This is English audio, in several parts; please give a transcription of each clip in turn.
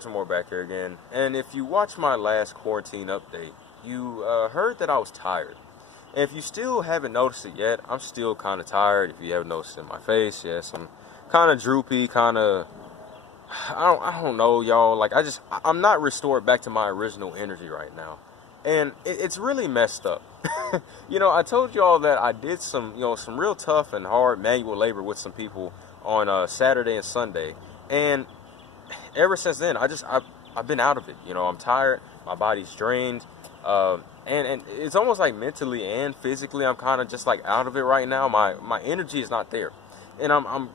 Trenton back here again. And if you watched my last quarantine update, you heard that I was tired. And if you still haven't noticed it yet, I'm still kind of tired. If you haven't noticed it in my face, yes, I'm kind of droopy, kind of, I don't know, y'all. Like, I'm not restored back to my original energy right now. And it's really messed up. I told y'all that I did some real tough and hard manual labor with some people on Saturday and Sunday. And ever since then, I've been out of it. I'm tired. My body's drained. And it's almost like mentally and physically, I'm kind of just like out of it right now. My energy is not there. And I'm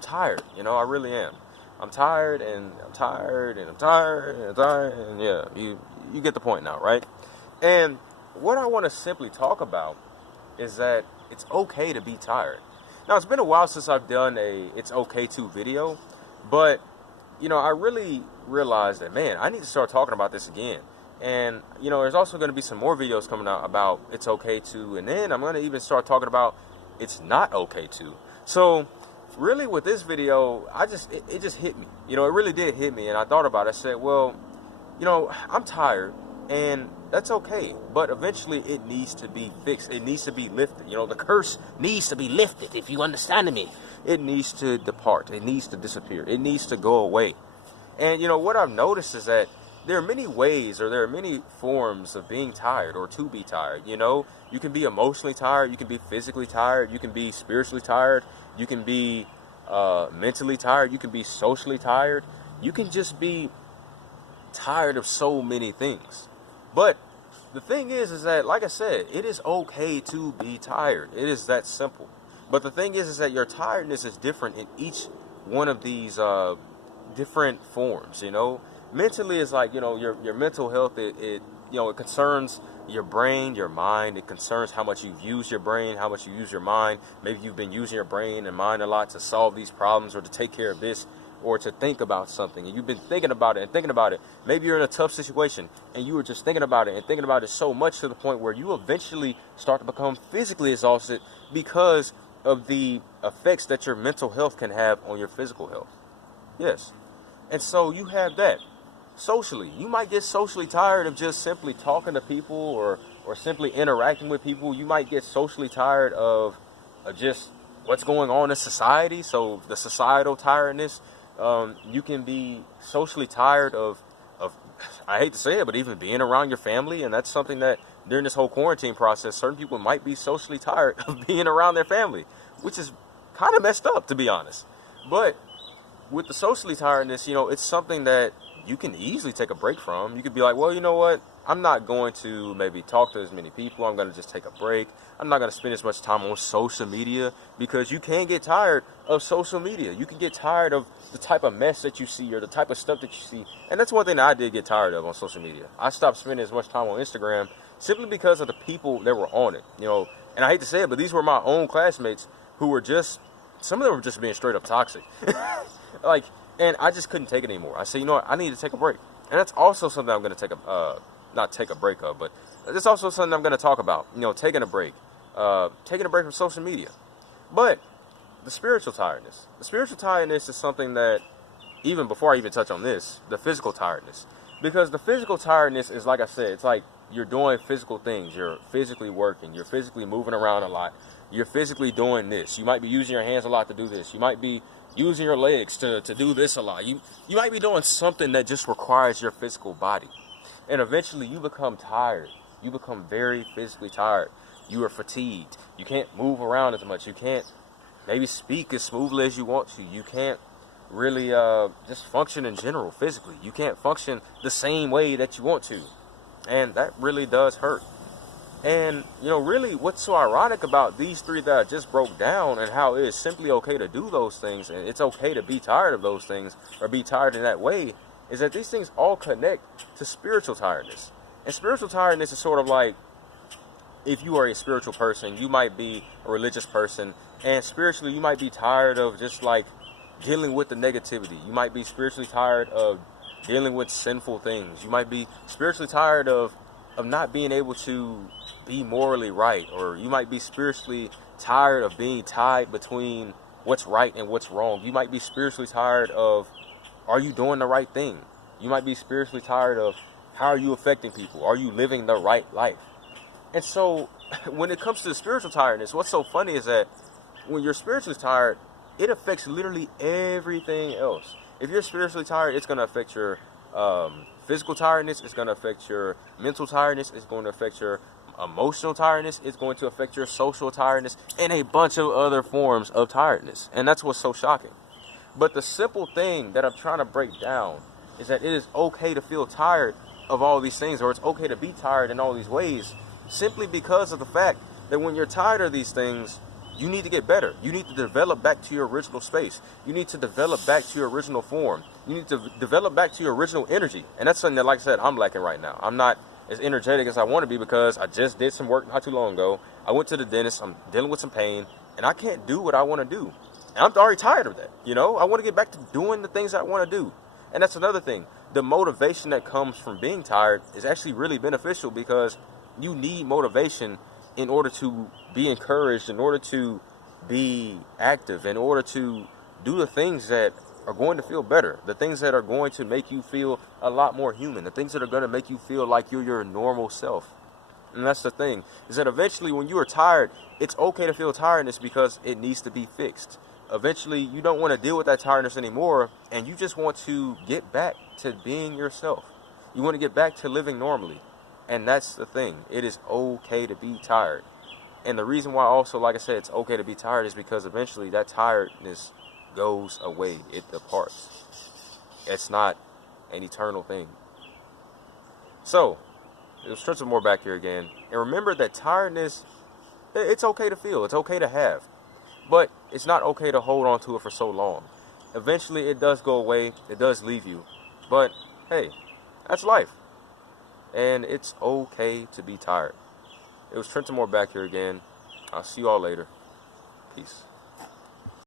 tired. I really am. I'm tired and I'm tired and I'm tired and I'm tired. And yeah, you get the point now, right? And what I want to simply talk about is that it's okay to be tired. Now, it's been a while since I've done a It's Okay To video, but, I really realized that, man, I need to start talking about this again. And, there's also going to be some more videos coming out about It's Okay To, and then I'm going to even start talking about It's Not Okay To. So, really with this video, it just hit me. It really did hit me, and I thought about it. I said, well, I'm tired, and that's okay, but eventually it needs to be fixed. It needs to be lifted. The curse needs to be lifted, if you understand me. It needs to depart. It needs to disappear. It needs to go away. And, what I've noticed is that there are many ways, or there are many forms of being tired or to be tired. You can be emotionally tired. You can be physically tired. You can be spiritually tired. You can be mentally tired. You can be socially tired. You can just be tired of so many things. But the thing is that, like I said, it is okay to be tired. It is that simple. But the thing is that your tiredness is different in each one of these different forms. Mentally is like, your mental health. It concerns your brain, your mind. It concerns how much you've used your brain, how much you use your mind. Maybe you've been using your brain and mind a lot to solve these problems or to take care of this, or to think about something, and you've been thinking about it and thinking about it. Maybe you're in a tough situation and you were just thinking about it and thinking about it so much to the point where you eventually start to become physically exhausted because of the effects that your mental health can have on your physical health. Yes. And so you have that. Socially, you might get socially tired of just simply talking to people or simply interacting with people. You might get socially tired of just what's going on in society. So the societal tiredness. You can be socially tired of, I hate to say it, but even being around your family. And that's something that during this whole quarantine process, certain people might be socially tired of being around their family, which is kind of messed up, to be honest. But with the socially tiredness, it's something that you can easily take a break from. You could be like, well, you know what? I'm not going to maybe talk to as many people. I'm going to just take a break. I'm not going to spend as much time on social media, because you can get tired of social media. You can get tired of the type of mess that you see or the type of stuff that you see. And that's one thing that I did get tired of on social media. I stopped spending as much time on Instagram simply because of the people that were on it. And I hate to say it, but these were my own classmates who were some of them were just being straight up toxic. And I just couldn't take it anymore. I said, you know what? I need to take a break. And that's also something I'm going to not take a break of, but it's also something I'm going to talk about, taking a break from social media. But the spiritual tiredness is something that, even before I even touch on this, the physical tiredness, because the physical tiredness is, like I said, it's like you're doing physical things. You're physically working. You're physically moving around a lot. You're physically doing this. You might be using your hands a lot to do this. You might be using your legs to do this a lot. You might be doing something that just requires your physical body. And eventually you become tired. You become very physically tired. You are fatigued. You can't move around as much. You can't maybe speak as smoothly as you want to. You can't really just function in general physically. You can't function the same way that you want to. And that really does hurt. And, really what's so ironic about these three that I just broke down, and how it is simply okay to do those things, and it's okay to be tired of those things or be tired in that way, is that these things all connect to spiritual tiredness. And spiritual tiredness is sort of like, if you are a spiritual person, you might be a religious person, and spiritually you might be tired of just like dealing with the negativity. You might be spiritually tired of dealing with sinful things. You might be spiritually tired of not being able to be morally right, or you might be spiritually tired of being tied between what's right and what's wrong. You might be spiritually tired of Are you doing the right thing? You might be spiritually tired of how are you affecting people? Are you living the right life? And so when it comes to spiritual tiredness, what's so funny is that when you're spiritually tired, it affects literally everything else. If you're spiritually tired, it's going to affect your physical tiredness. It's going to affect your mental tiredness. It's going to affect your emotional tiredness. It's going to affect your social tiredness and a bunch of other forms of tiredness. And that's what's so shocking. But the simple thing that I'm trying to break down is that it is okay to feel tired of all these things, or it's okay to be tired in all these ways, simply because of the fact that when you're tired of these things, you need to get better. You need to develop back to your original space. You need to develop back to your original form. You need to develop back to your original energy. And that's something that, like I said, I'm lacking right now. I'm not as energetic as I want to be because I just did some work not too long ago. I went to the dentist. I'm dealing with some pain, and I can't do what I want to do. And I'm already tired of that. I want to get back to doing the things I want to do. And that's another thing. The motivation that comes from being tired is actually really beneficial because you need motivation in order to be encouraged, in order to be active, in order to do the things that are going to feel better, the things that are going to make you feel a lot more human, the things that are going to make you feel like you're your normal self. And that's the thing, is that eventually when you are tired, it's okay to feel tiredness because it needs to be fixed. Eventually, you don't want to deal with that tiredness anymore, and you just want to get back to being yourself. You want to get back to living normally. And that's the thing. It is okay to be tired. And the reason why also, like I said, it's okay to be tired is because eventually that tiredness goes away. It departs. It's not an eternal thing. So, let's turn some more back here again. And remember that tiredness, it's okay to feel. It's okay to have. But it's not okay to hold on to it for so long. Eventually, it does go away. It does leave you. But, hey, that's life. And it's okay to be tired. It was Trenton back here again. I'll see you all later. Peace.